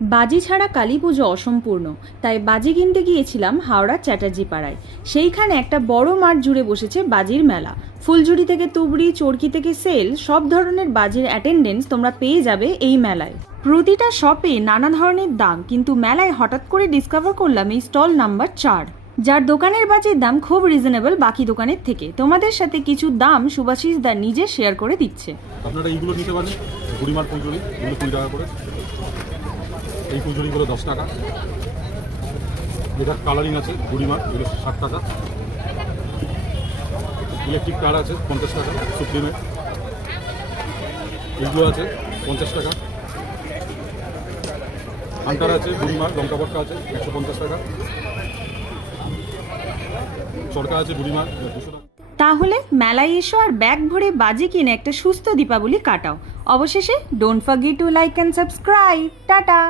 বাজি ছাড়া কালী পুজো অসম্পূর্ণ, তাই বাজি কিনতে গিয়েছিলাম হাওড়া চ্যাটার্জি পাড়ায় সেইখানে একটা বড় মাঠ জুড়ে বসেছে বাজির মেলা। ফুলঝুরি থেকে তুবড়ি, চরকি থেকে সেল, সব ধরনের বাজির অ্যাটেন্ডেন্স তোমরা পেয়ে যাবে এই মেলায়। প্রতিটা শপে নানা ধরনের দাম, কিন্তু মেলায় হঠাৎ করে ডিসকভার করলাম এই স্টল নাম্বার চার। যার দোকানের বাজির দাম খুব রিজনেবল বাকি দোকানের থেকে। তোমাদের সাথে কিছু দাম সুভাষিস দা নিজে শেয়ার করে দিচ্ছে। আপনারা এইগুলো নিতে পারেন, বুড়িমার ফুলঝুরি এগুলো কুড়ি টাকা করে। এই ফুলঝুরিগুলো দশ টাকা। এটার কালারিং আছে, বুড়িমার, এগুলো ষাট টাকা। ইলেকট্রিক কার আছে, পঞ্চাশ টাকা সুপ্রিমের এইগুলো আছে, পঞ্চাশ টাকা। আন্টার আছে, বুড়িমার, লঙ্কা বটকা আছে, একশো পঞ্চাশ টাকা। তাহলে মেলায় এসো আর ব্যাগ ভরে বাজি কিনে একটা সুস্থ দীপাবলি কাটাও। অবশেষে don't forget to like and subscribe tata.